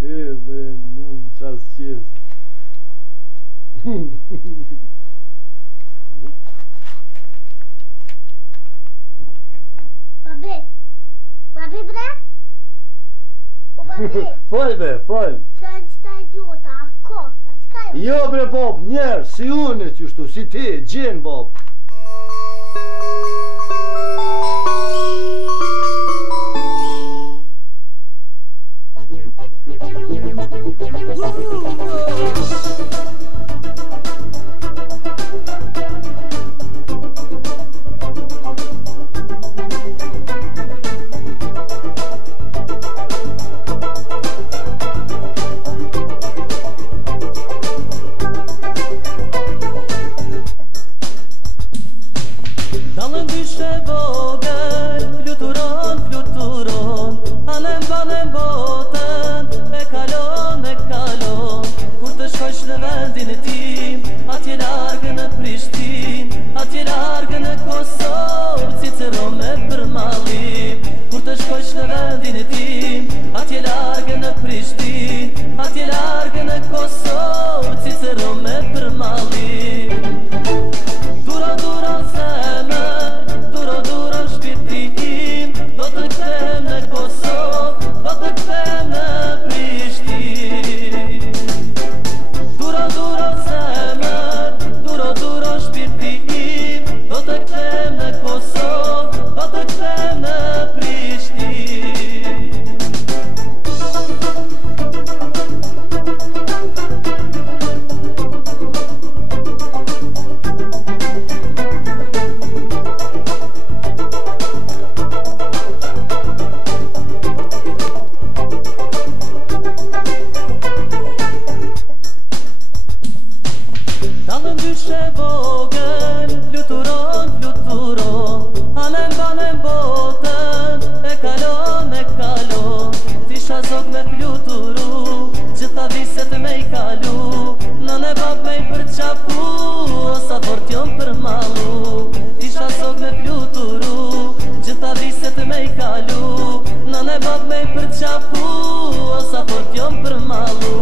E, bre, não ças qesë. Babi, babi bre? O babi, Fol be, fol. që ta idiota, a kosa, qka jo? Jo bre bab, njerë, si unë qështu, si ti, gjenë bab. Dalën dyshe vogël, fluturon, fluturon, anem banem botën, e kalon, kur të shkojsh në vendin tim, atje largë në Prishtin, atje largë në Kosovë, Cicero me përmallim, kur të shkojsh në vendin tim, atje largë në Prishtin, atje largë në Kosovë, Cicero me përmallim. Duro, duro zemër, duro, duro shpirtim, do të ktem në Kosovë, do të ktem në Prishtinë. Duro, duro zemër, duro, duro shpirtim, do të ktem në Kosovë, do të ktem në Prishtinë. Dalën dyshe vogël, fluturon, fluturon, anem banem botën, e kalon, tisha zog me fluturu, gjitha viset me i kalu, nën e bab me i përqapu, o sa fort jom për malu, tisha zog me fluturu, gjitha viset me i kalu, nën e bab me i përqapu, o sa fort jom për malu.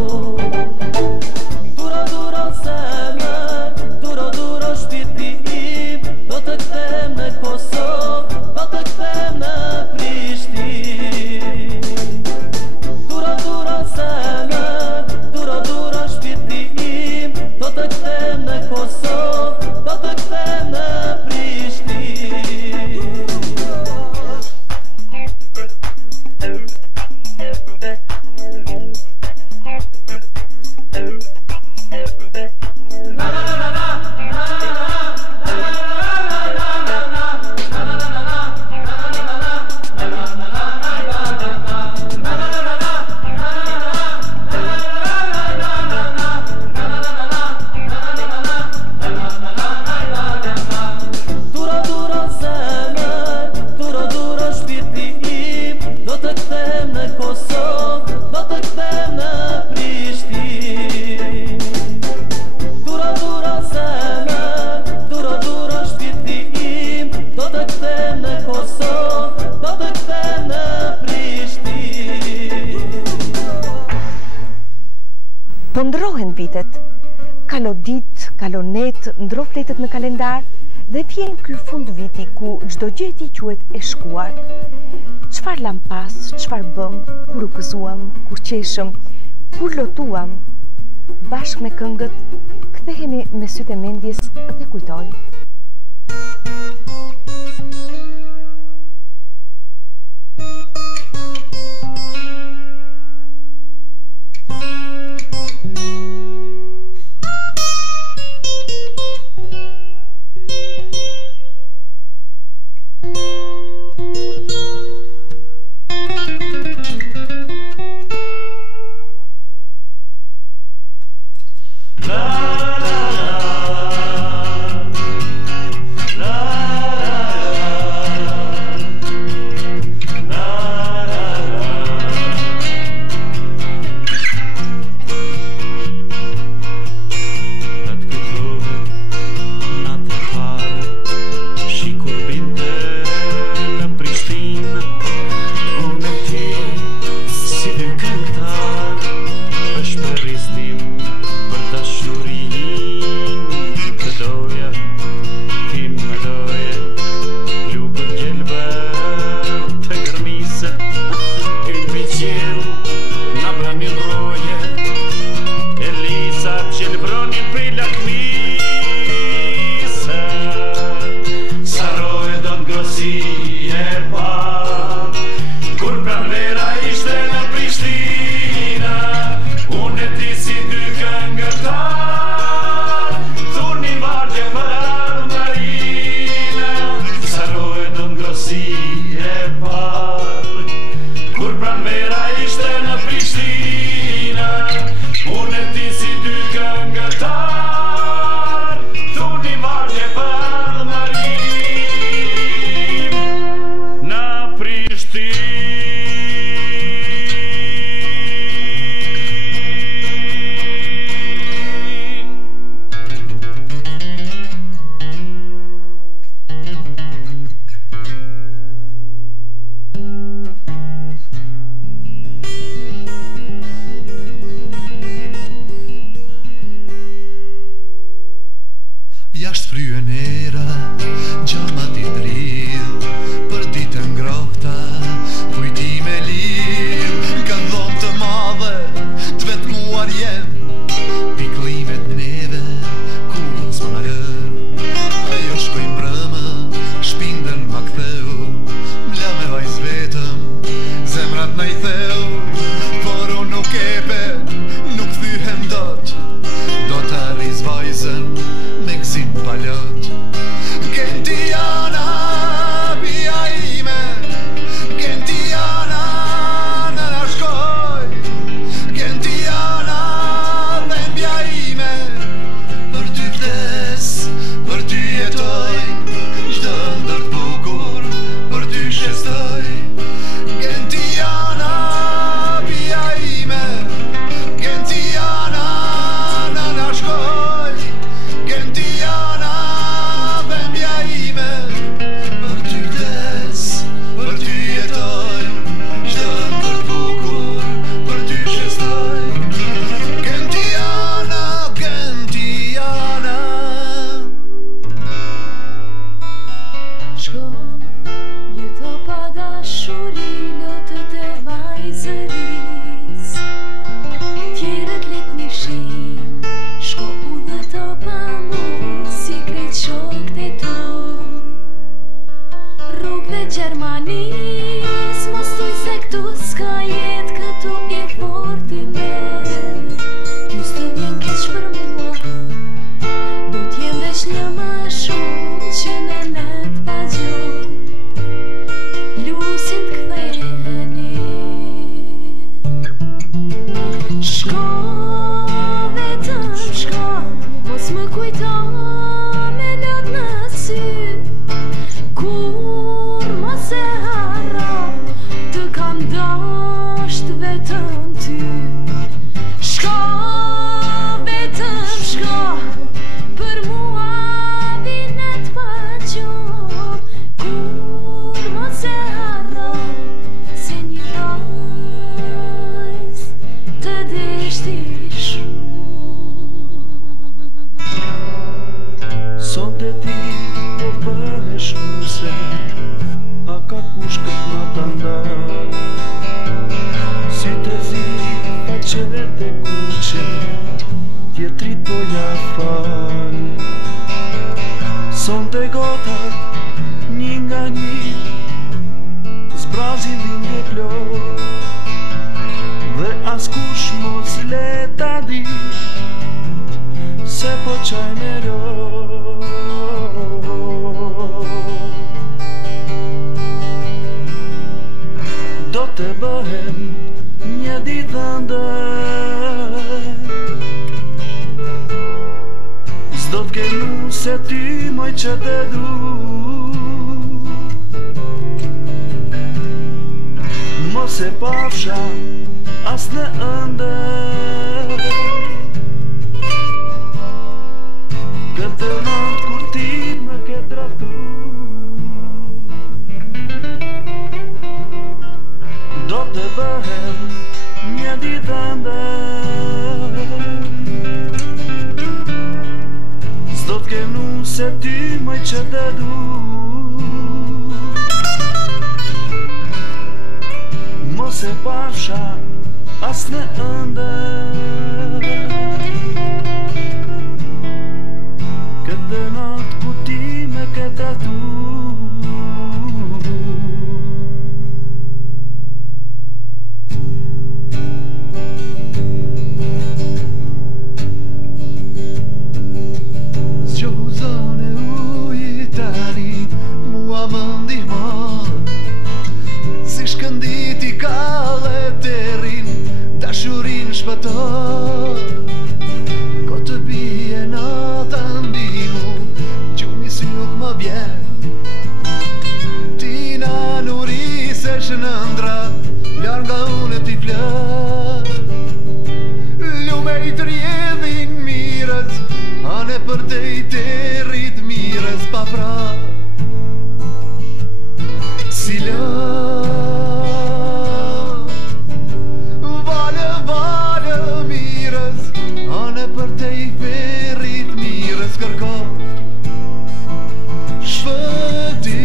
Duro, duro zemër, duro, duro shpirtim, do të ktem në Kosovë, do të ktem në Prishtinë. Duro, duro zemër, duro, duro shpirtim, do të ktem në Kosovë, do të ktem në Prishtinë. Duro, duro zemër, duro, duro shpirtim, do të ktem në Kosovë, do të ktem në Prishtinë. Duro, duro zemër, duro, duro shpirtim, do të ktem në Kosovë, do të ktem në Prishtinë. Po ndrohen vitet, kalo dit, kalo net, ndro fletët në kalendar, dhe vjen ky fund viti ku çdo gjë e tij quhet e shkuar. Çfarë lam pas, çfarë bëm, kur u gëzuam, kur qeshëm, kur lotuam, bashkë me këngët, kthehemi me sytë e mendjes dhe kujtoj. Ve Gjermanis mos thuj se këtu s'ka jet, këtu i fortime. Ty s'të vjen keq për mua, do t'jem veç një më shumë që në net pa gjuhë lusin t'ktheheni. Shko vetëm shko, mos më kujto me lot në sy, kur mos e harro të kam dasht vetëm ty. Shko vetëm shko, për mua vinet pa gjuhë, kur mos e harro se një rajs të deshti shumë. Sonte ti po bëhesh muse, a ka kush këtë nga të ndar? Si të zi pa qeret e kuqe, tjetrit po ja fal. Sonte gotat një nga një, zbrazin dhingë plot, dhe as kush mos le ta di se po qaj me lot. Do të bëhem një ditë ëndër, s'do t'kenu se ty moj që të du. Mos e pafsha as në ëndër, këtë natë kur ti më ke trahtu. Do të bëhem një ditë ëndër, s'do t'kenu se ty më që të du. Mos e pafsha as në ëndër, këtë natë ku ti me ke trahtu. Zgjohuzon e ujit tani mua më ndihmon, si shkënditi kalle të rrin, dashurin shpëton. Ko të bie nata ndimu, gjumi sy nuk më vjen, ti na nurisesh në ndra, larg nga unë ti flën. Lume i të rjedhin mirës, ane për te i të rrit mirës pa pra. Si lë Valë mirës, ane për te i ferrit mirës kërko. Shfëtim,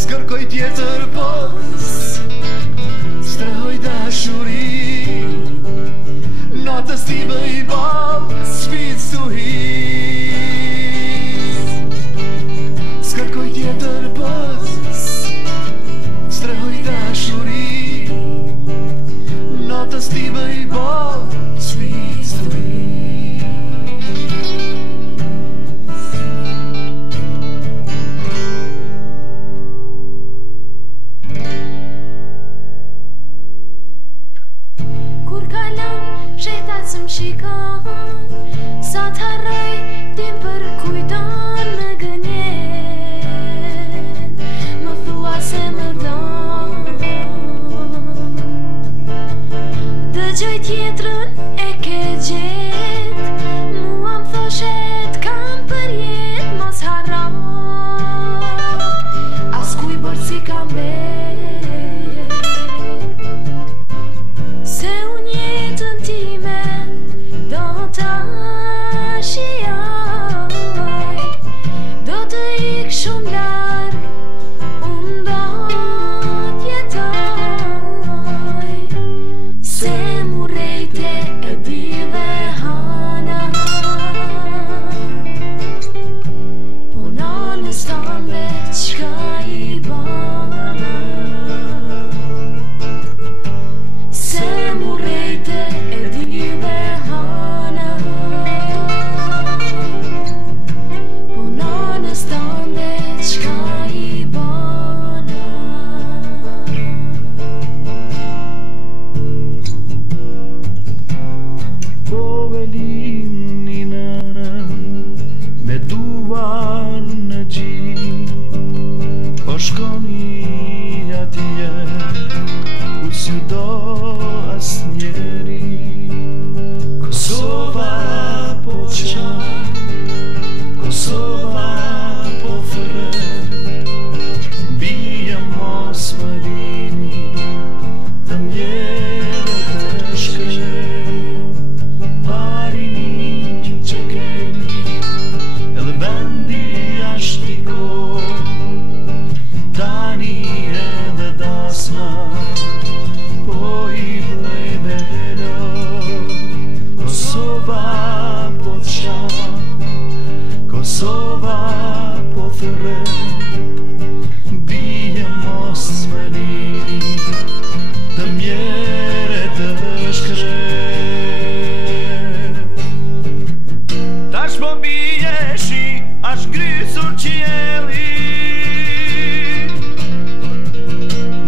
s'kërkoj tjetër pos, s'trehoj dashuri, natës ti bëj bal, s'fit stuhis. S'kërkoj tjetër pos, s'trehoj dashuri, natës ti bëj bal, s'fit stuhis. Kur kalon shetat së m'shikon, sa t'harroj tim për kujton në gënjen, më thua se më don. Dëgjoj tjetrën e ke gjet, mua m'thoshet kam për jet, mos harro as kuj bërë si kam bet, se unë jetën time do ta shijoj, do të ik shumë larg, unë do t'jetoj, se mu rejte e di dhe hana, po nanës stonde qka I bana se mu rejte e di dhe hana po nanës tënde qka I bana Po velini nënën me duvar në gji po shkoni atje ku si do as njeri Kosova po qa Kosova po fre bije mos më lini të mjere të shkre parini që keni edhe vendi ashtë I kohë tani edhe dasma po I blej belo Kosova po qa Kosova po thre bije mos më lini të mjere të shkre Tash po bije shi ashtë grysur qieli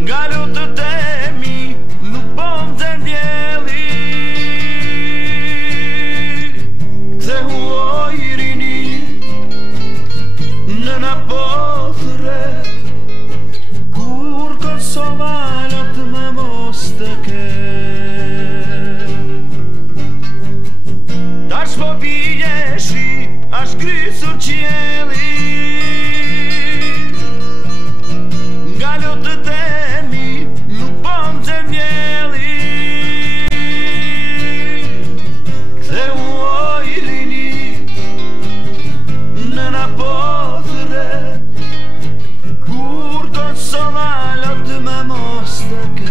nga lutët e mi nuk po më zendjeli Kthe huo I rini nëna po thret kur Kosova lot me mos të ket Tash po bije shi ashtë grysur qieli nga lutët e mi nuk po më zendjeli Kthe huo I rini nëna po thret kur Kosova lot me mos të ket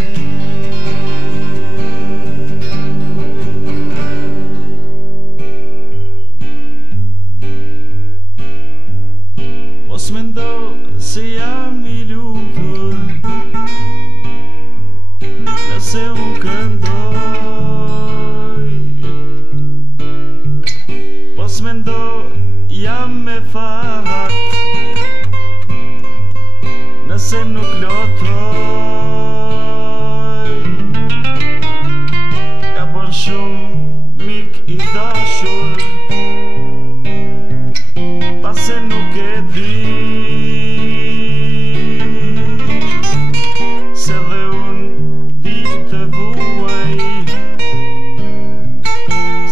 Mos mendo se jam I lumtur nëse unë këndoj Mos mendo jam me fat nëse nuk lotoj Ka bon shumë mik I dashur pase nuk e di se dhe unë di të vuaj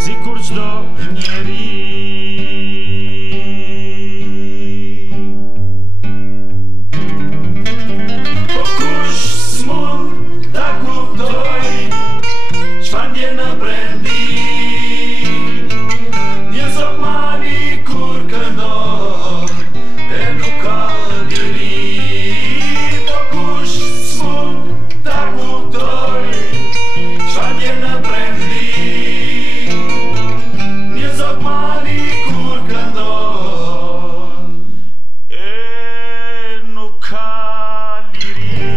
si kur qdo njeri Po kush s'mund ta kuptoj çfarë ndjen në brendi Një zot mali kur këndon e nuk ka diri Po kush s'mund ta kuptoj çfarë ndjen në brendi Një zot mali kur këndon e nuk ka liri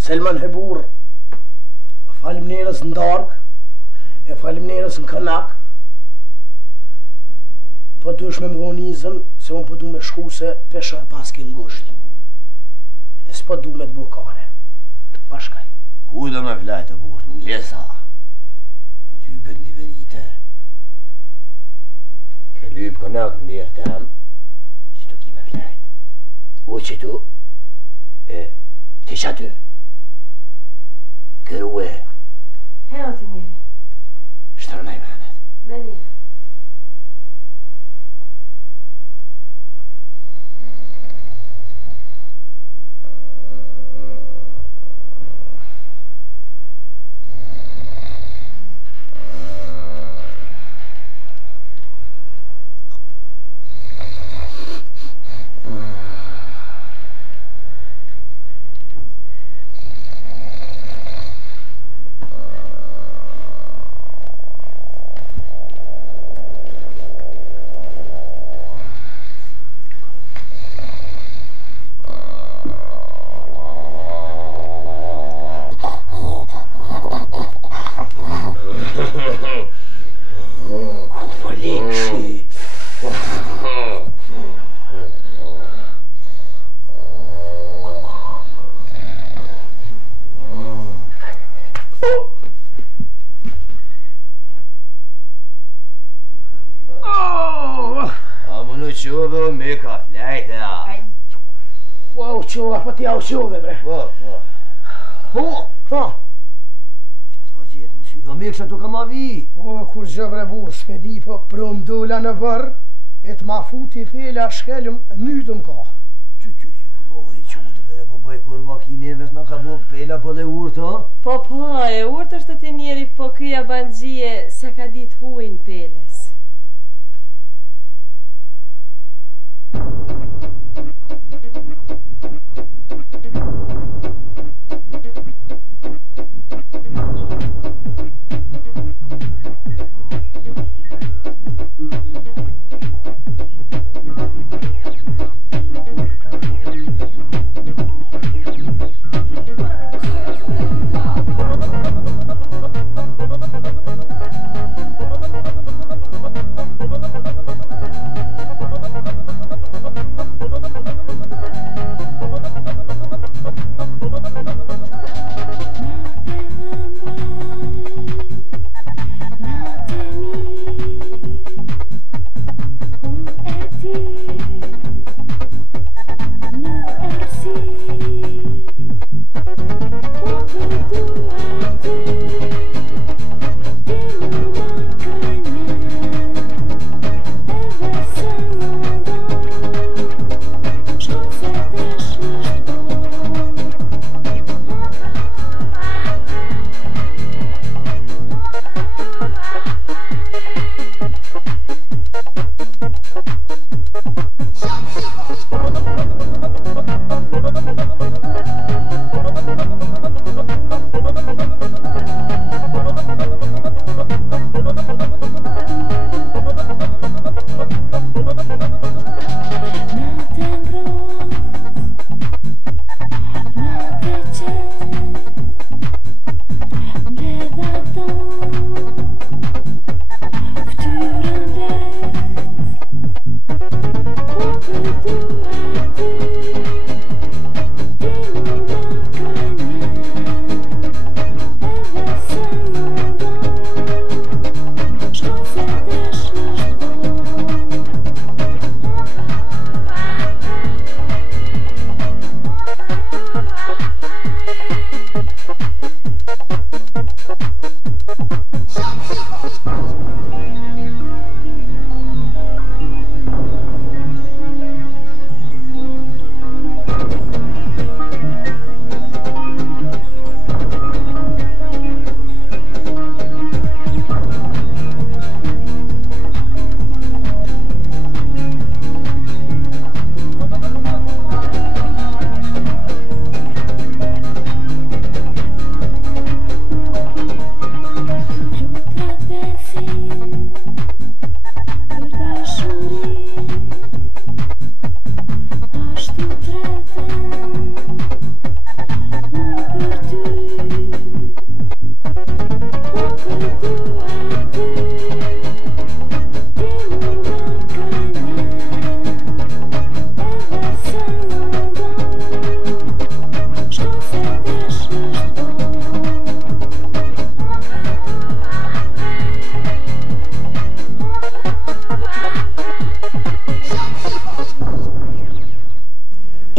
Selman Hebur faleminderes në dark e faleminderes në kanak po dush me më vonizën se unë po du me shku se pesha e paske ngusht e s'po du me të bukane bashkaj Ku do me flajtë burë? Në lesa Ty bën liverite Ke lyp konak në lirë të am që tu ki me flajtë U që tu e të që ty Kërë e Heo të njeri Shtrona I vanet Me njeri me ka flejta. Wow, qova, pa t'ja u qove, bre. Po. Ha? Qatë ka gjithë në sy, jo me kësha tu ka ma vi. O, kur gjë bre burë, s'pedi, po prom dola në bërë, e t'ma futi fela shkelëm, mytëm ka. Moj qutë bere, po bëj kur vakineves në ka bo pela po dhe urtë, ha? Po, e urtë është të njeri, po këja bangjie se ka dit huin peles.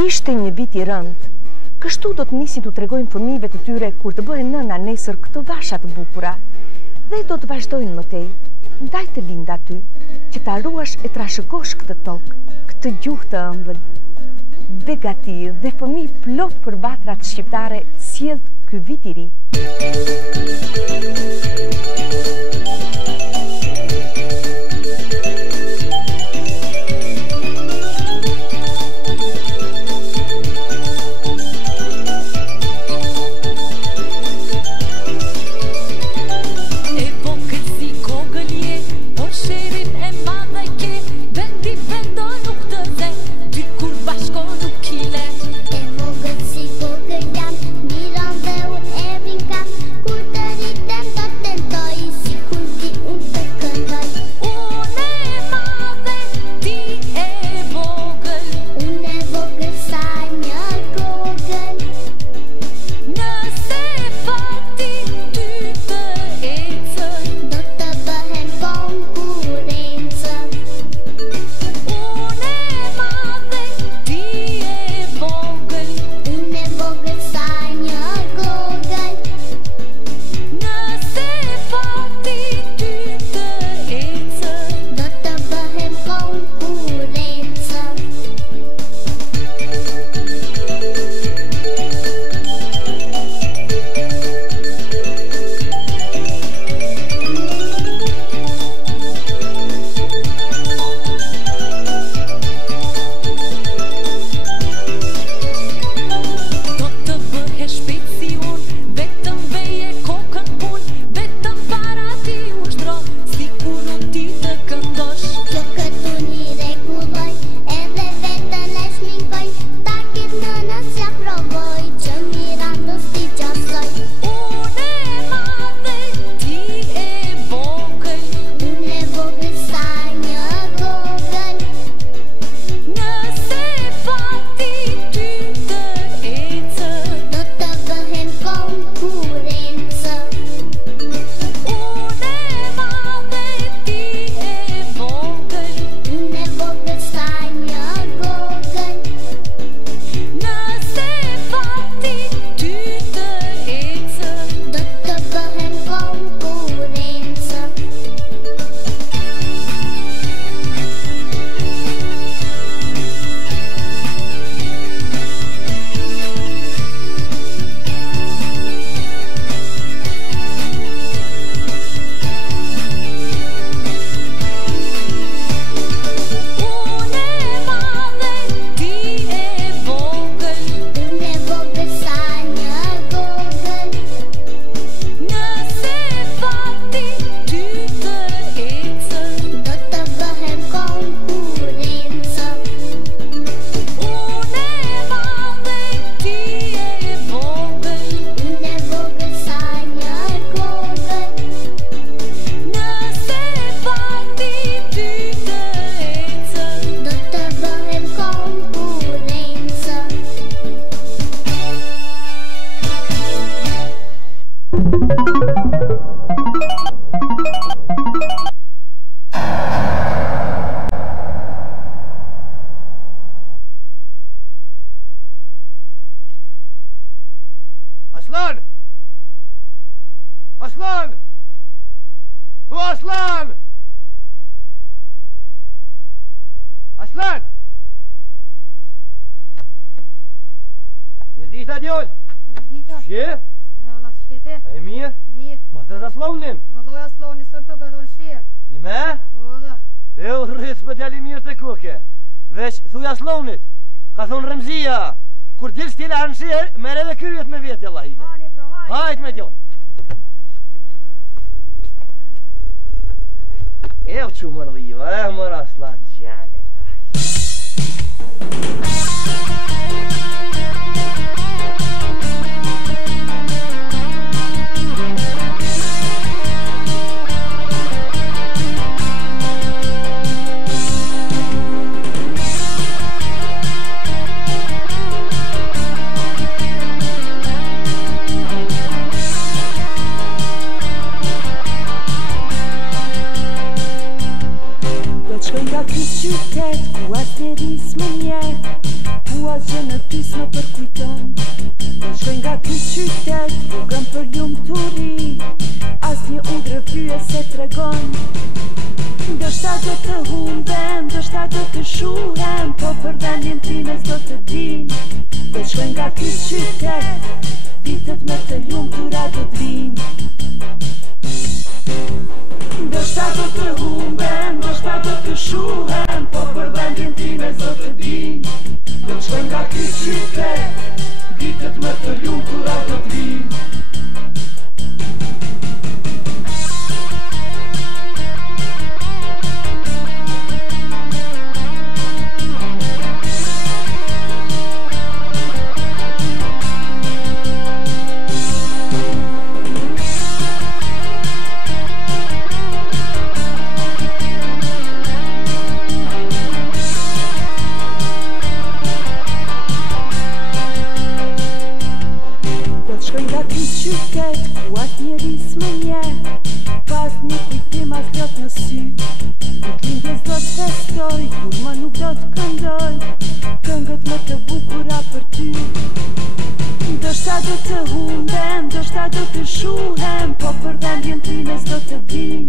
Ishte një vit i rënd. Kështu do të nisi t'u tregojnë fëmijëve të tyre kur të bëhen nëna nesër këto vasha të bukura. Dhe do të vazhdojnë mëtej. Ndaj të lind aty, që ta ruash e trashëgosh këtë tokë, këtë gjuhë të ëmbël. Begati dhe fëmijë plot për vatrat shqiptare sjellët ky vit i ri. Kur të rritem do tentoj si kur ti unë Aslan! O Aslan! Aslan! Mirë dita, djoll! Mirë dita. Shje? Valla, të shjete? A e mirë? Mirë. Ma të rëta slonin? Valloj Asloni, së këto ka thonë shirë. Një me? Valla. E u rrith për djali mirë të kuke. Veç, thuj Aslonit. Ka thonë Remzia. Kur dilë stile anë shirë, mere dhe kryet me vjetë, Allah ile. Hani, bro, hajt. Hajt me djoll. E u që mërliva, mër Aslan qjane. Qytet ku asnjëris më nje, ku asgjë në pis më përkujton. Do shkoj nga ky qytet, rrugën për lumturi, asnjë undrë fyje se tregon. Ndoshta do të humbem, ndoshta do të shuhem, po për vendin time s'do të din. Do shkoj nga ky qytet, ditët më të lumtura do të vinë. Ndoshta do të humbem, ndoshta do të shuhem, po për vendin time s'do të din. Do të shkoj nga ky qytet, ditët më të lumtura do të vinë. Qytet ku asnjëris më nje, pas një kujtim as lot në sy. Ditëlindjes do të festoj, kur më nuk do të këndoj këngët më të bukura për ty. Ndoshta do të humbem, ndoshta do të shuhem, po për vendin time s'do të din.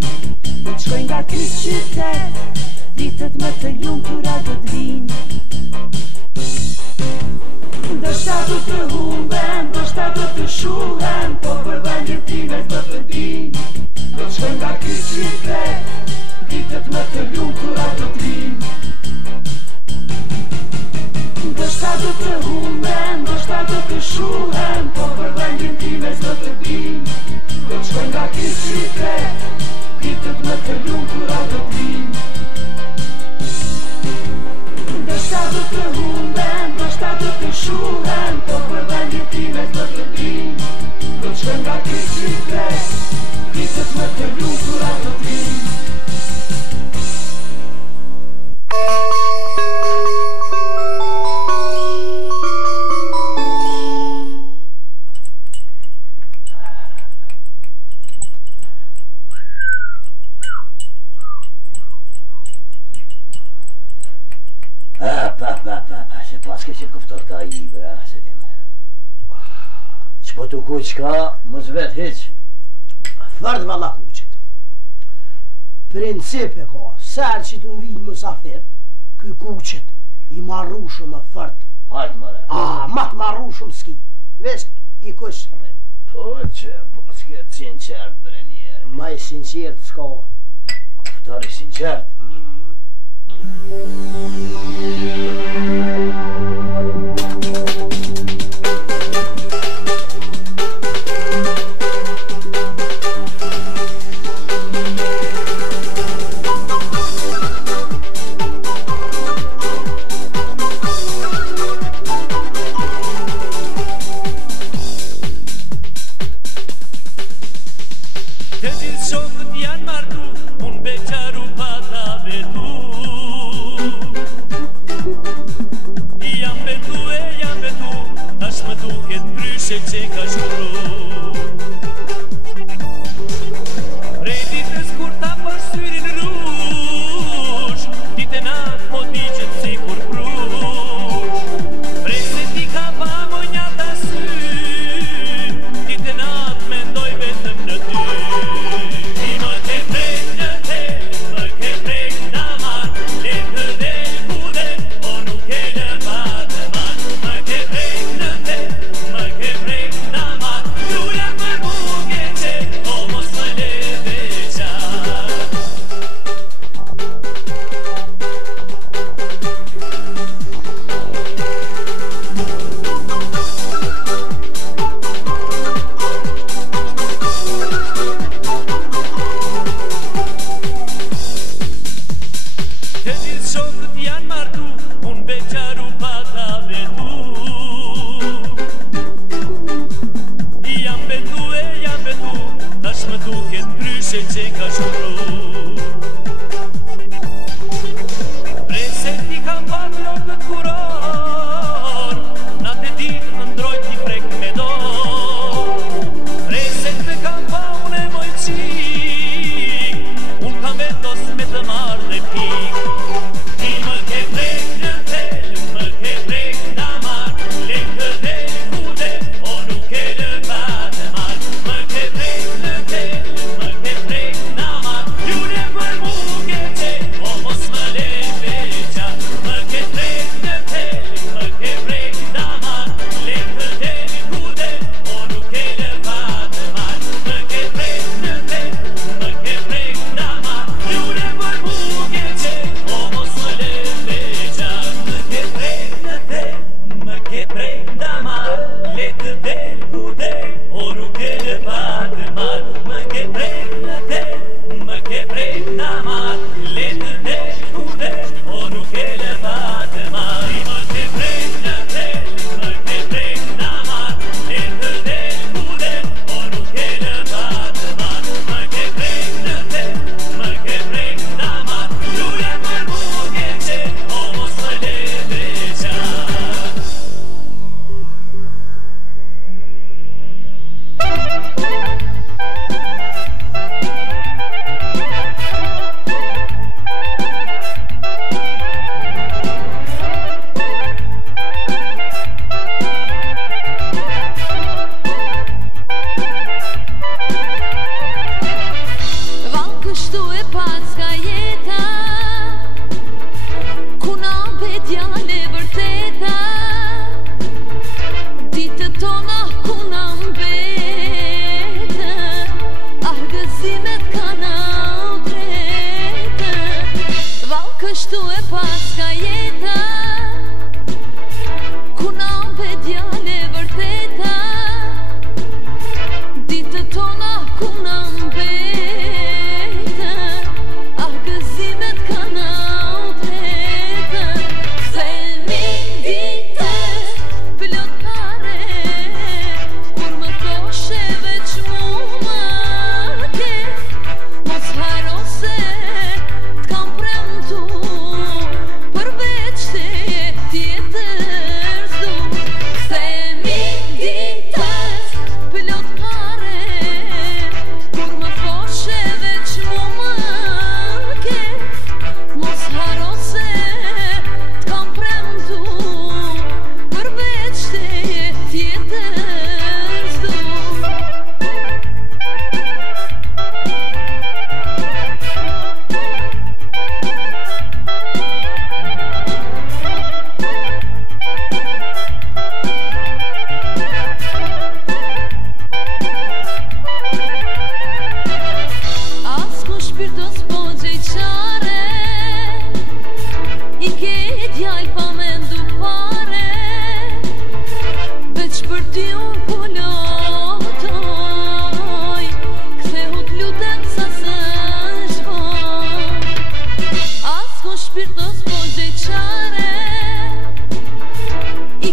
Do të shkoj nga ky qytet, ditët më të lumtura do të vinë. Ndoshta do të humbem, ndoshta do të shuhem, po për vendin time s'do të din. Do të shkoj nga ky qytet, ditët më të lumtura do të vinë. Ndoshta do të humbem, ndoshta do të shuhem, po për vendin time s'do të din. Do të shkoj nga ky qytet, ditët më të lumtura do të vinë. Ndoshta do të humbem, ndoshta do të shuhem, po për vendin time s'do të din. Do të shkoj nga ky qytet, ditët më të lumtura do të vinë. Se paske që këftor ka i, bra, se dim. Që po të kuq ka, mos vet hiq. Fërd valla kuqet. Principe ka, sërë që të m'vinë mësafir, ky kuqet i marrushëm e fërd. Hajt mëre. Ma të marrushëm s'ki. Vesh i kush rrim. Po që paske të sinqert, bre njerë. Ma i sinqert s'ka. Këftor i sinqert.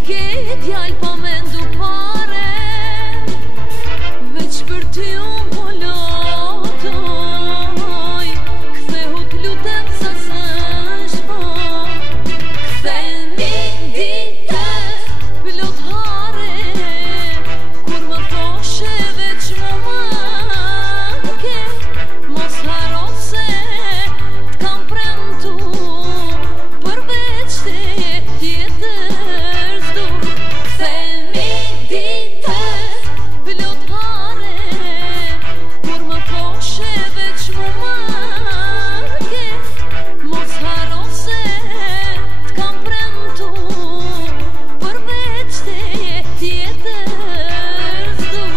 ke djal pa me ndu pare, veç për ty unë po lotoj, kthehu t'lutem sa s'është po, kthehemi ditët plot hare, kur më thoshe veç më manke, mos haro se t'kam premtu, përveç te tjetër s'du, kthehemi ditët plot hare, kur më thoshe veç më manke, mos haro se t'kam premtu, përveç te tjetër s'du.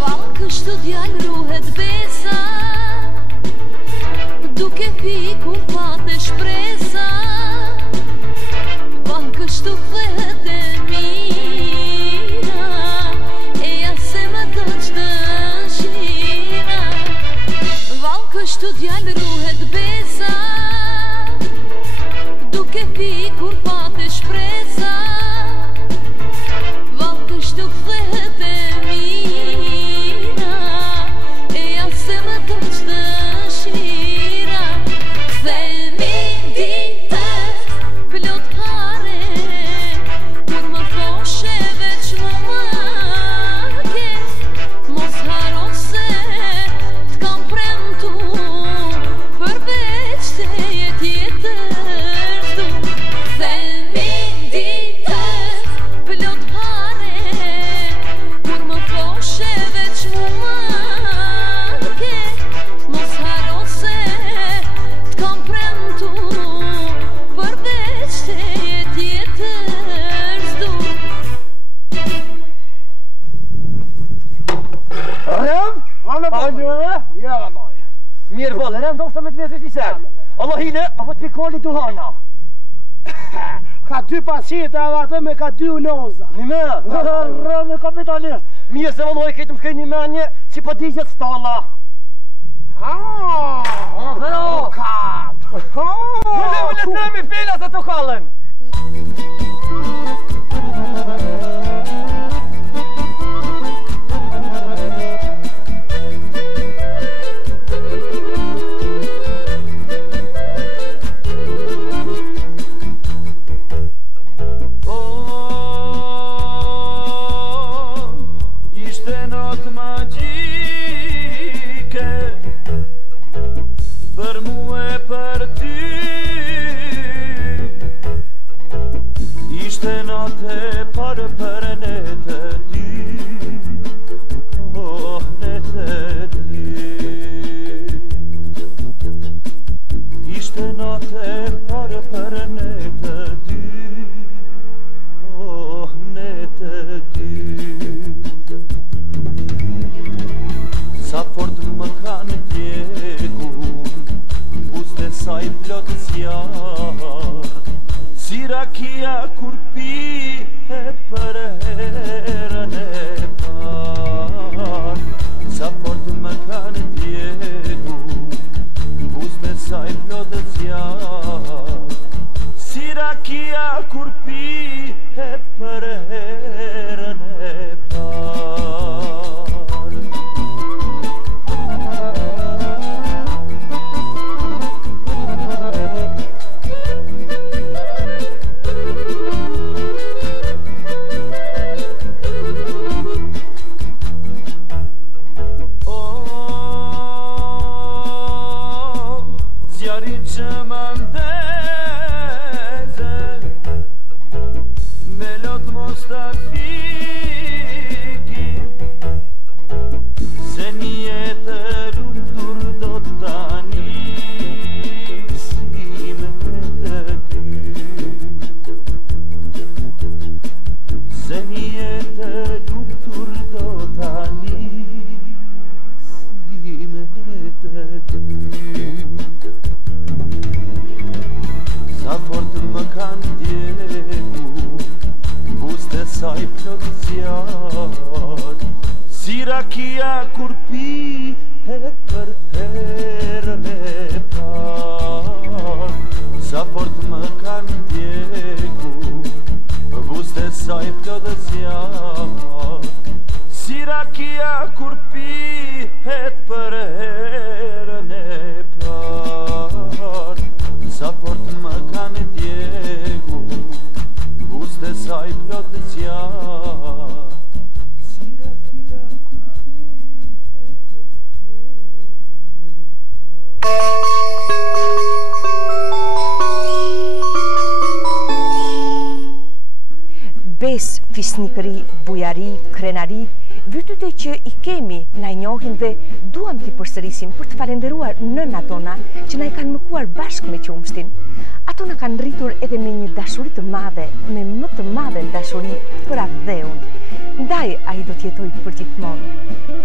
Val kështu djal ruhet besa, duke fikur fate shpresa, val kështu kthehet e mira, eja se më të dëshira, val kështu djal ruhet besa, duke fikur fate shpresa, val kështu kthehet e mira, eja se më të dëshira, kthehemi ditët plot hare, kur më thoshe veç më manke, mos haro se t'kam premtu, përveç te tjetër s'du, kthehemi ditët plot hare, kur më thoshe veç më manke, mos haro se t'kam premtu, përveç te tjetër s'du. Arem? Anë po. Ja, moj. Mirë vëllë, Arem ndoshta me të vjetës i sërë. Allah hile, apo të pikoli duhana. Ka 2 pasite edhe atë me ka 2 unoza. Një me, rëmë kapitalisht. Mirë se vëlloj këtë më shkej një menje, që po digjet stalla. Vero! Kat! Më le themi fila se të kallen. Ishte natë magjike për mu e për ty, ishte natë e parë për ne të dy, oh ne të dy, ishte natë e parë për ne të dy, oh ne të dy. Sa fort më kanë djegun, buste saj plot zjarë, si rakia kur pihet për herën e parë. Sa fort më kanë djegun, buste saj plot zjarë, si rakia kur pihet për herën e parë. me lot mos ta fikim, se një jetë lumtur do tani me të ty. Se një jetë lumtur do tani me të ty. Sa fort më kanë djegu buste saj plot zjarë, si rakia kur pihet për herën e parë. Sa fort më kanë djegu buste saj plot zjarë, si rakia kur pihet për herën e parë. Sa fort më kanë djegu buste saj plot zjarë, si rakia kur Bes, fisnikëri, bujari, krenari, virtyte që i kemi na i njohin dhe duam t'i përsërisim për të falenderuar nëna tona që na i kanë mëkuar bashkë me qumshtin. Ato na kanë rritur edhe me një dashuri të madhe, me më të madhe në dashuri për Avdheun. Ndaj ai do t'jetoj përgjithmonë,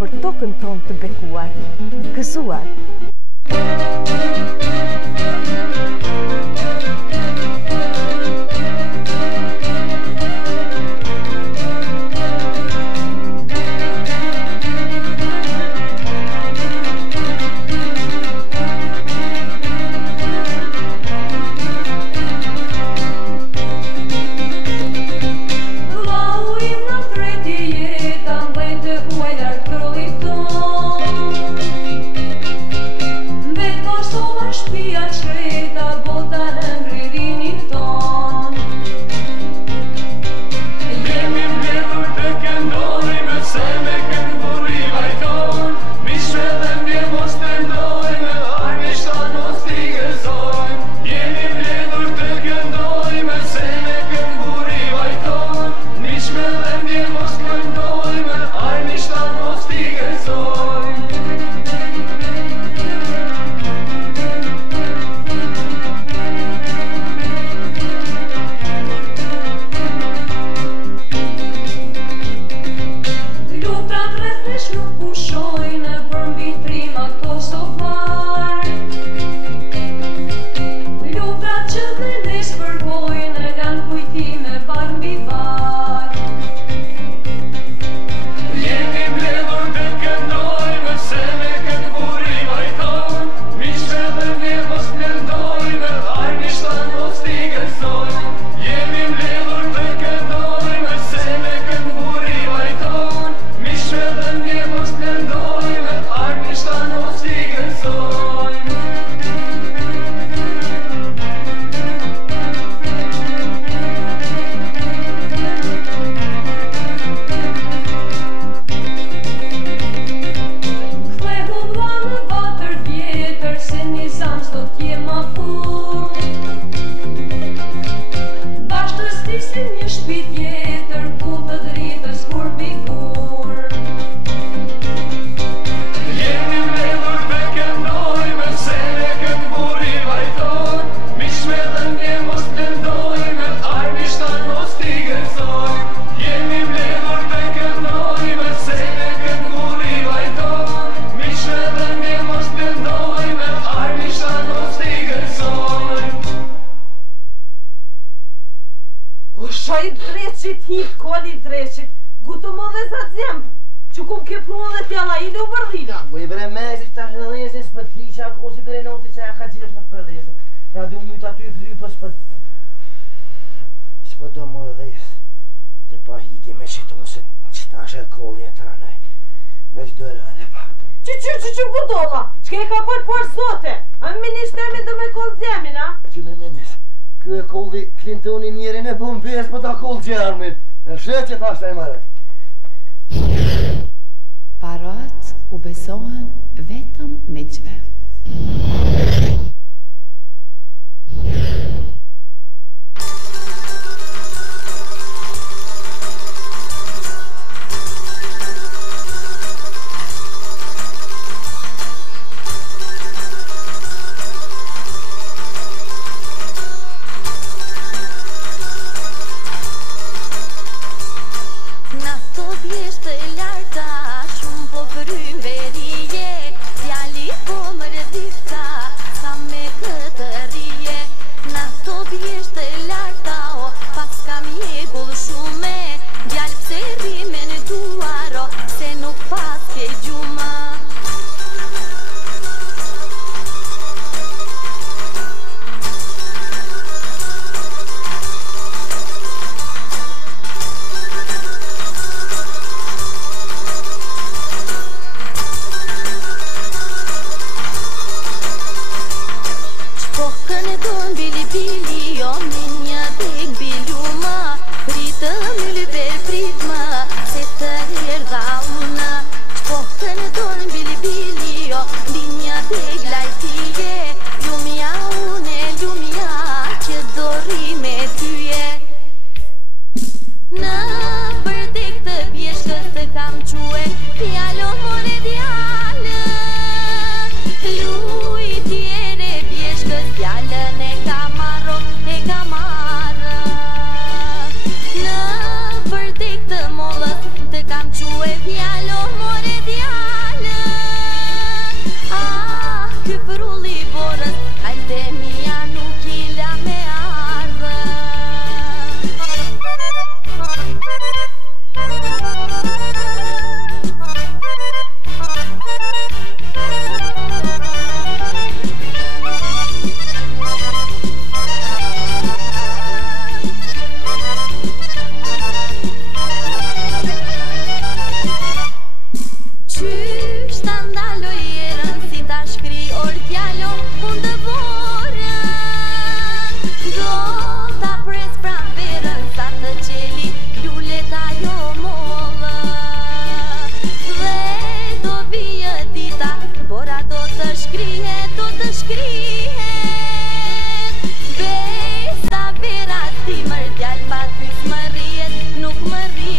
për tokën tonë të bekuar, gëzuar. Që budolla, që e ka bërë për zote, a ministremi do me kollë zjemin, a? Që me menis, kjo e kolli Clintoni njerin e bombes për ta kollë gjermin, në shetë që thashtë e mare. Parat u besohen vetëm me gjve. Në përdik të pjeshkës të kam quhe Fjalo more djallë Lujtjere pjeshkës Fjallën e kam marro, e kam marrë Në përdik të mollës të kam quhe Fjalo more djallë Ah, ky frulli borës Hajte mia nuk I la me ardhë Qysh ta ndaloj erën si ta shkri ortjalo unë dëvorën Do ta pres pran verën sa të qeli luleta jo mollë Dhe do vijë dita bora do të shkrihet, do të shkrihet Besa vera ti mër djal pa ty s'më rrihet, nuk më rrihet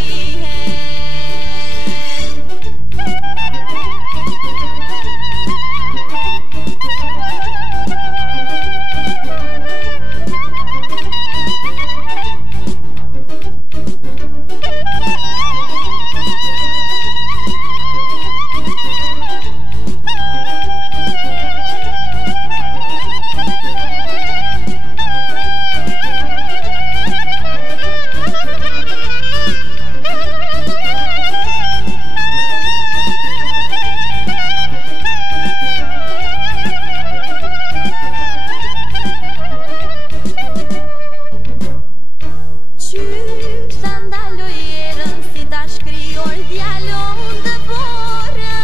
Qysh ta ndaloj erën si ta shkri ortjalo unë dëvorën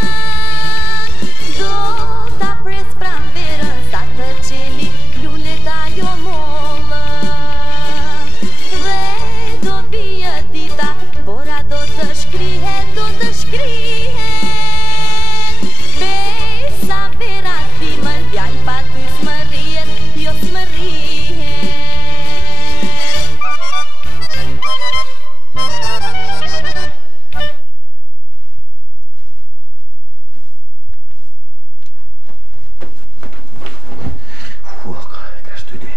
Do ta pres pran verën sa të qeli luleta jo mollë Dhe do vijë dita bora do të shkrihet, do të shkrihet Besa vera ti mër djal pa ty s'më rrihet, jo s'më rrihet Ka stude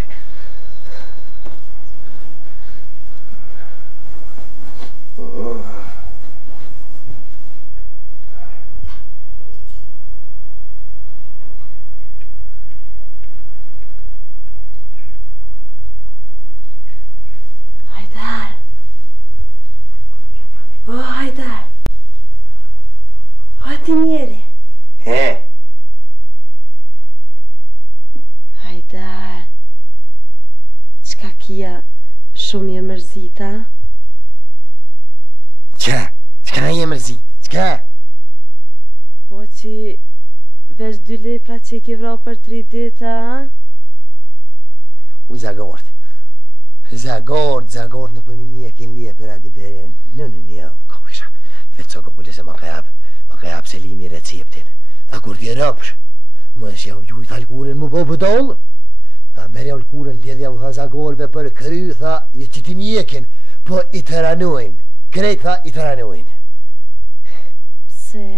Hajdar O Hajdar O ti njeri He Hajdar Qka kia shumë je mërzita Qka je mërzit? Qka? Po që veç 2 lepra që I ke vra për 3 dita U zagort në pëminje ken lije për adi bere Në një kausha Vetë so gole se ma ka jap Selimi receptin Tha kur t'je rëpsh Më është jau gjujt halkurin më po pëdollë Tha mere halkurin ledhja më tha zagorve për kry Tha je që ti njekin Po I të ranojnë Krejt tha I të ranojnë Pse?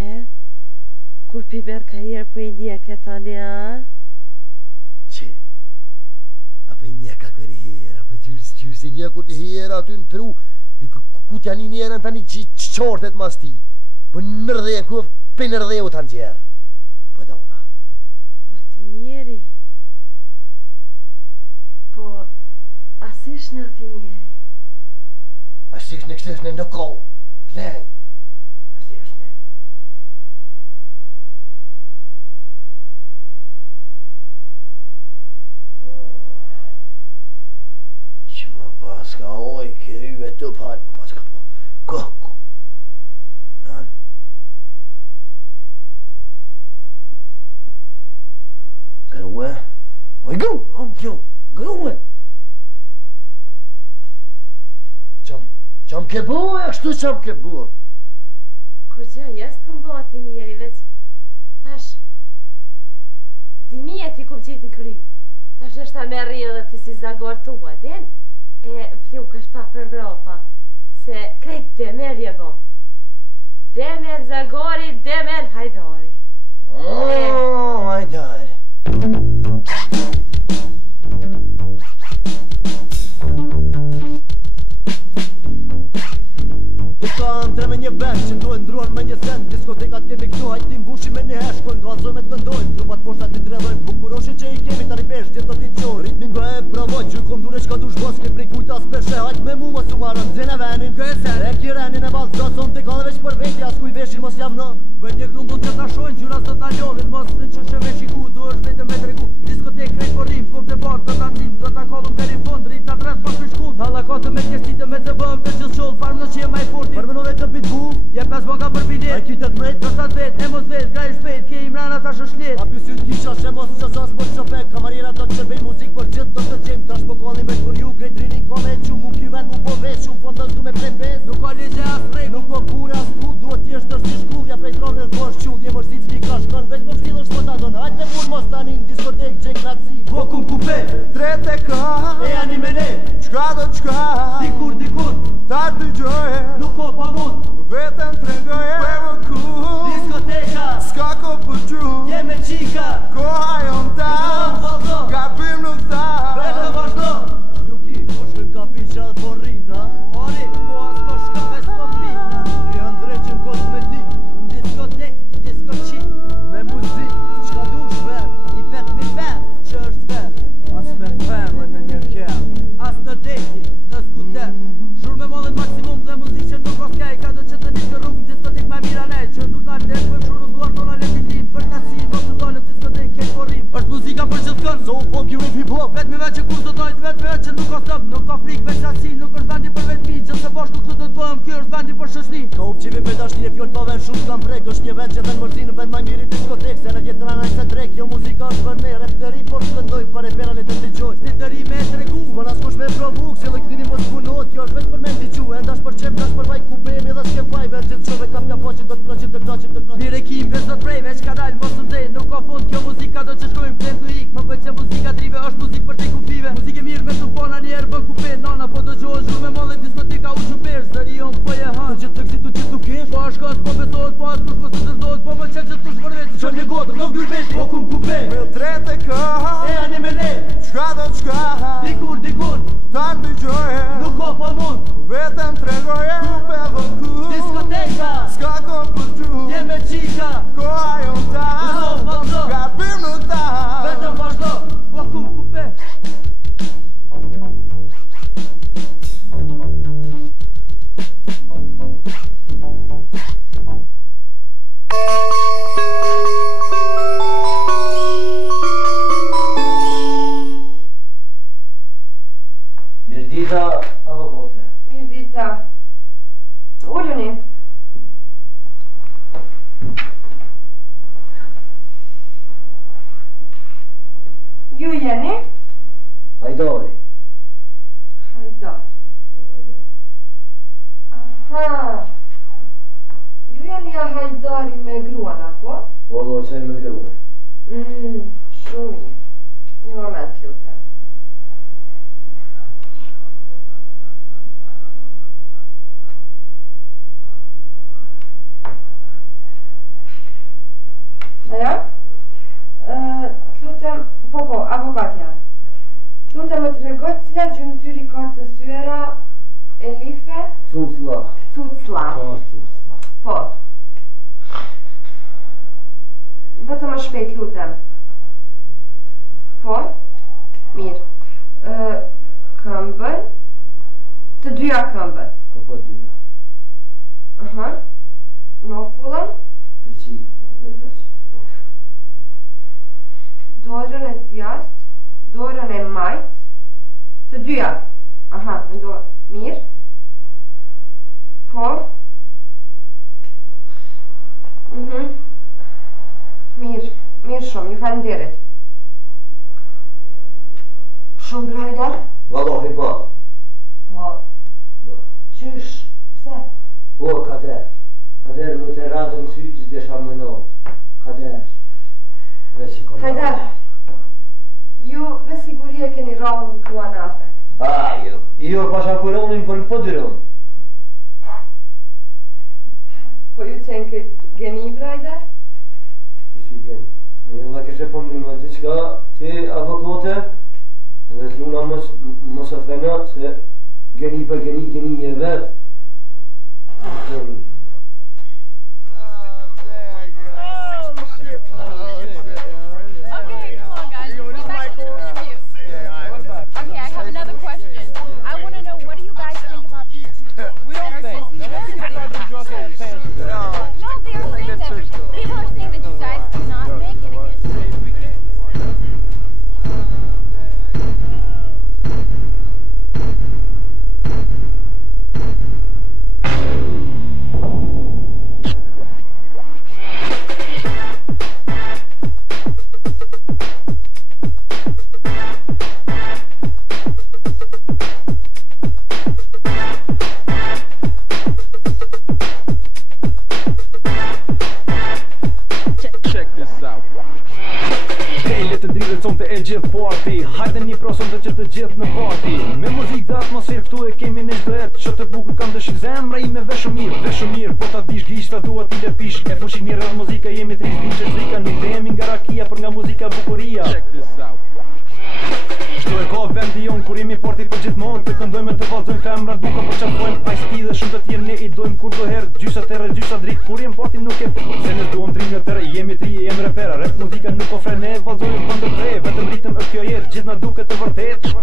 Kur piber ka jerë për I njeke tani a? Që? Apo I njeka kërë herë Apo qysi njekur të herë aty në tru Ku t'ja një njerën tani që qortet mas ti Po në mërdhe ku për nërdhe u të nxerë Po dolla O ti njeri Po asish në ti njeri Asish në kështesh në ko Plej Asish në Që më paska oj këryve të pat Më paska po Koko Nan Grue Oj gru Om kjo Grue Qam ke bu e kështu qam ke bu Kur që jes këm bo ati njeri veç Thash Dimi e ti ku gjitin kry Thash është ta me rrë dhe ti si zagor të uadin E vluk është pa për vropa se krejt Demel je bon. Demel Zagori, Demel Hajdari. Hajdari. Tre me një vend që duhet ndruar me një send. Diskotekat kemi këtu, hajt ti mbushim me një herë. Shkojnë vallëzojmë të këndojmë, trupat poshtat ti drejtojmë. Bukuroshe që i kemi tani pesh, gjithë të ti qojnë. Ritmin go e provoj, gjykom dure qka dush bos. Ke prej kujta speshe, hajt me mu mos u marën. Dzene venin, e kirenin e valë zonë të kallë veç për veti, as kuj veshin mos javno. Vë një grumbull që ta shojnë, gjyra sot na ljohin. Mos në që sheme shiku, du është vetëm me tregu. Diskotek krejt porim, kom të barë, të tancim, të ta kollum deri fond. Rita dres pas për shkun, hallakatë me tjeshtitë me të bëm të gjithë qoll. Parë në që je maj forti, të pitbull, je pas boka për bidet. Ai kitet mrejt, të stat vet, e mos vet, ka i shpejt, ke i mrana ta shëshlet. A pysyt kisha shemos që zas po qopek, kamarira do të qërbej muzik për gjithë do të gjem. Tash po kollin veç për ju, krejt rinin kone që mu ky ven mu po veç, shumë po ndës du me prej pes. Nuk ka ligje as rejt, nuk ko kure as tu, duhet t'jesht është t'i shkullja prej tronë në kosh qull. Je mërzit s'ki ka shkon, veç po fshilë është po don. Hajt në mur mos tanin, diskotek gjen kratësi. Po kum kupe, trete ka, e ani me ne, qka do qka, dikur, ta dy gjoje, nuk ko pa mund. Vetëm tregoje Pevo cool Diskoteka Ska ko për gju Jeme qika Koha jon ta Gabim nuk ta Vetëm vazhdo Luki, po shkëm ka piqa dhe po rrim, na Mori, po as po shkëm veç po pik, na Janë dreqën kosmetik Në diskotek, diskoqik Me muzik, qka dush ver I vet mi ven, që është ver As me femën në një kem As në deti, në skuter Shur me mollën maksimum dhe muzik që nuk oskej Ka do që të një që rrugë diskotek ma mira ne Që ndur t'na të për shurën duar tona legitim Për knaci, mos të dolem diskotek kej porim është muzika për gjithë kënë So folk you hip hop Vet mi veç që kur të dojt vet me që nuk o stop Nuk o frik veç qasi, nuk është vendi për vetmi Gjithë se bosh nuk të të bëhem, kjo është vendi për shëshni Ka up qivi për dashni e fjoll pa ven shumë t'kam prek është një vend që dhen mërzinë vend ma njëri diskotek Se në vjetë në anaj se drek, jo muzika është për ne Rep të ri por të ndoj, pare peran e të ndigjoj Stil të ri me e tregu, më naskush me provu Se lëktini mos punot, kjo është veç për me ndigju Endash për qep, dash për vaj kupemi dhe s'ke fajve Gjithë qove kapja po që do t'kroqim të knoqim të knoqim Mire kim, veç do t'prej, veç ka dal, mos të ndej Nuk ka fund, kjo muzika do që shkojmë plem të ik Më bëjt që muzika drive është muzik për te kufive Muzik e mirë me të pona njerë bën kupe Nana po do gjohë zhru me mollën diskotika u shupesh Zëri jon po je han Gjithë të këzitu që tu kesh Po është kos, po besohet, po është kush po së dërdohet Po më qëllë gjithë kush për vetë Që një godër, nuk dy veti Po kum kupe Me trete ka E ani me ne Qka do qka Dikur Tanë dy gjoje Nuk ko po mund Vetëm tregoje Kupe vë ku Diskoteka Ska ko për gju Jeme qika Koha jon ta Gabim nuk ta Vetëm vazhdo Po kum kupe Mirdita, avokote. Mirdita. Ulluni. Ju jeni? Hajdari. Aha. Ju jeni ja hajdari me gruan, apo? Po do qaj me gruan. Shumë mirë. Një moment, lutem. Aja? Lutem, po, avokat janë. Lutem më të regoj cilat gjymtyri ka të thyera Elife? Tucla. Po. Vetëm më shpejt, lutem. Po? Mirë. Këmbën? Të dyja këmbët? Po dyja. Nofullën? Përqi. Dorën e djathtë, dorën e majtë, të dyja. Në dorë. Mirë. Po. Mirë shumë, ju falenderit. Shumë bërë Hajdar? Vallohi po. Po. Qysh? Pse? Po, kader. Kader më të radhën sytë s'desha më notë. Kader. Hajdar, ju me siguri e keni rrahur grua në afek. Jo pasha kuronin për në po dyron. qenë këtë geni brajder? Që si geni? Në dhe kështë e pëmri më të qka, ti avokate, edhe të luna mos e thena se geni për geni e vetë. Geni. Hajde një prosën të që të gjithë në party. Me muzikë dhe atmosferë këtu e kemi në çdo herë. Që të bukur kam dëshirë zemra ime vesh mirë. Po ta dish gishta dua ti le pish. E fushi mirë edhe muzika jemi të rizin që zrika. Nuk dhemi nga rakia për nga muzika bukuria. Check this out. Shto e ka vendi jonë kur jemi party për gjithmonë. Të këndojmë të vallëzojmë femrat buka për çafojmë. Ice-T dhe shumë të tjerë ne i dojmë kur do herë. Gjysat erë gjysa dritë kur jem party nuk e fik. Se ne duam trinë tërë jemi tri jemi repera. Rap muzika nuk ofre ne vallëzojmë për ndërpre. Vetëm ritëm është kjo jetë gjithë na duket të vërtetë.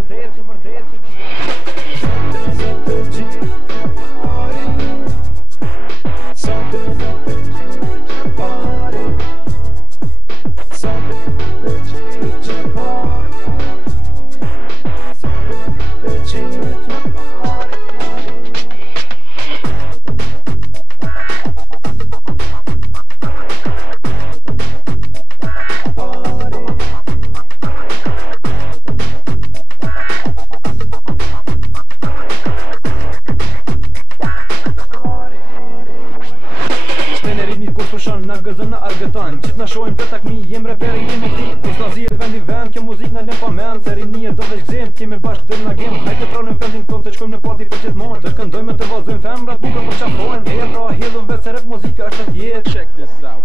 Na gëzën në argëtan, qitë na shojmë për takmi, jem repere, jemi ti. Kus na zijet vendi vend, kjo muzik na lem pa men. Se rinie do veç gzem, kemi bashkë dhe na gem. Hajtë të tronim vendin ton, të shkojmë në party për gjithmonë. Të këndojmë të vallëzojmë femrat, buka për qafojmë. E pra hedhëm vetë se rap muzika është atë jetë. Check this out.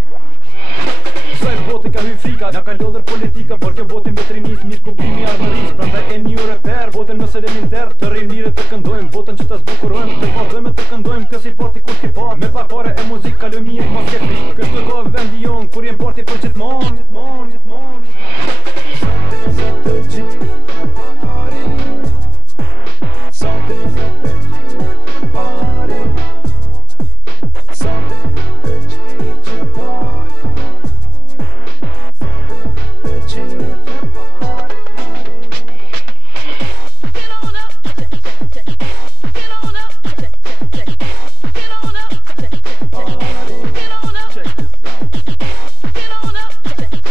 Sa e botin ka hy frika, na ka lodhër politika. Por kjo botin betrinis, mirë kuptimi ardhëris. Prandaj e një reper, botin mëse dem inter. Të rinire të këndojmë, botën që ta zbukurojmë. Të vallëzojmë të këndojmë, kësi party kur ti pa. Me pak pare e muzik kaloj mirë, mos ke frik. Kështu ka vendi jonë, kur jem party për gjithmonë. Get on up.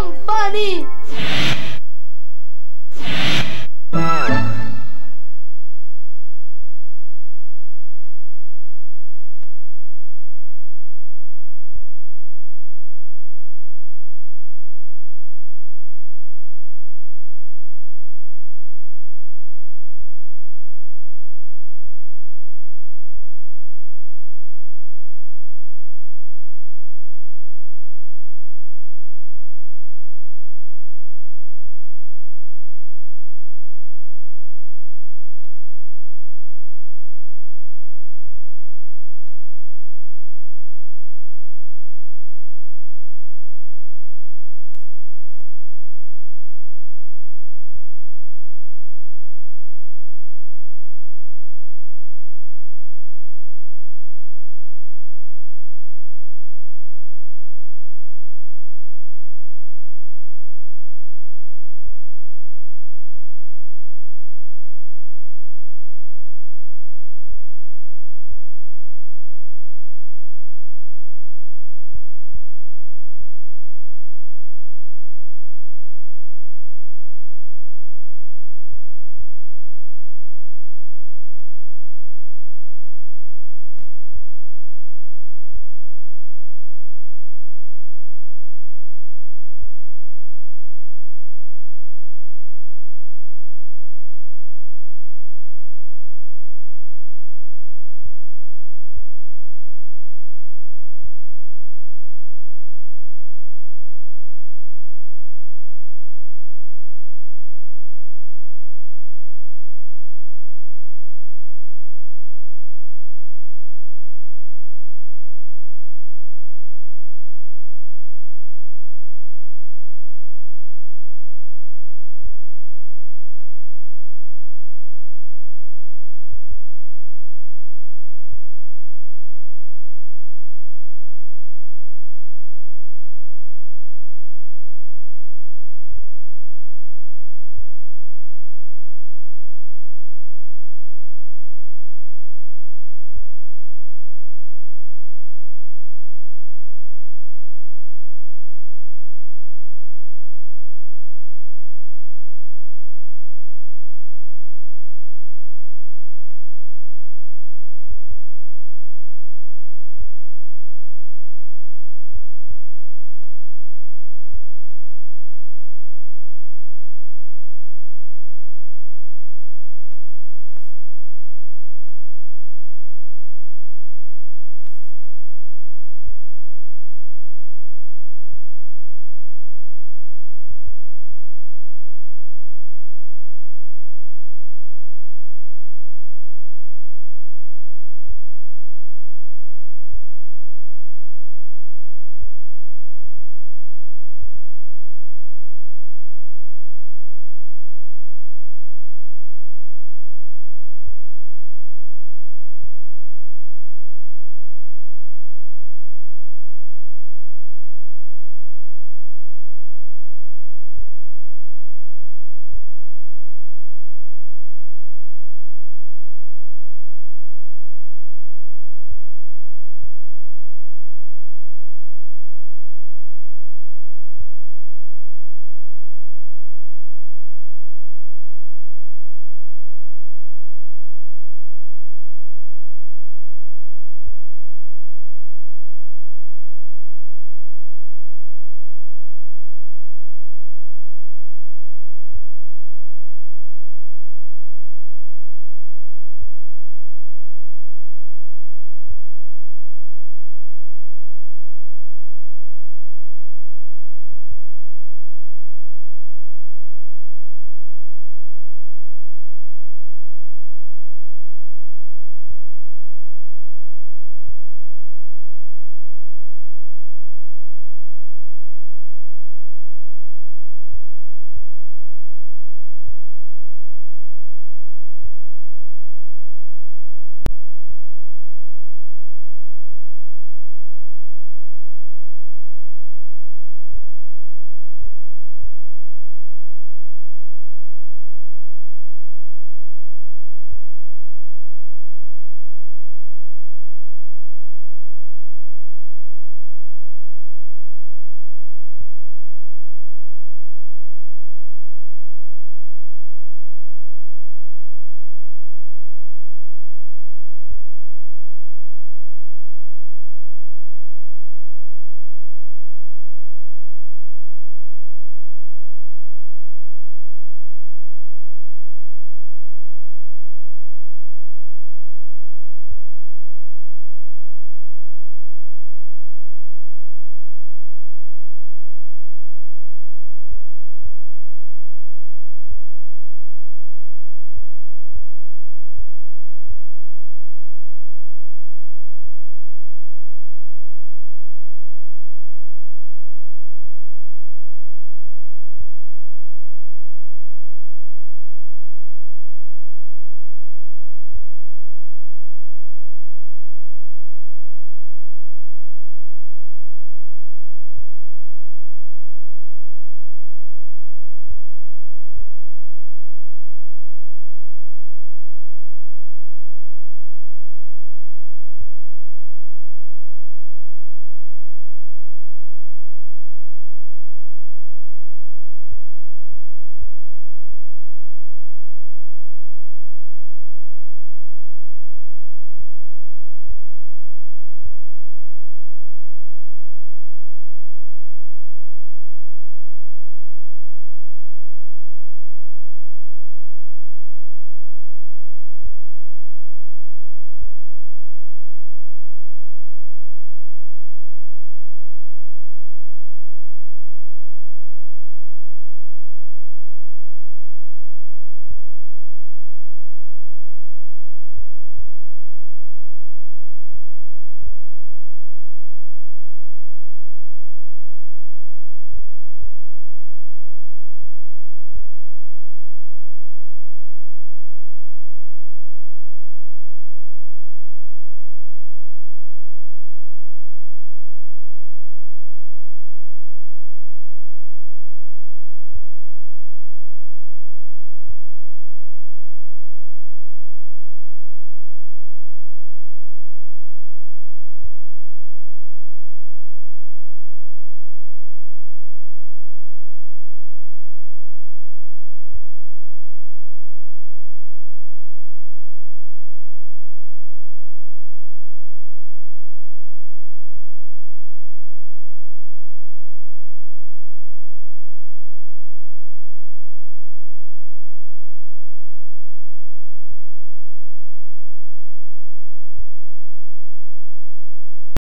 company.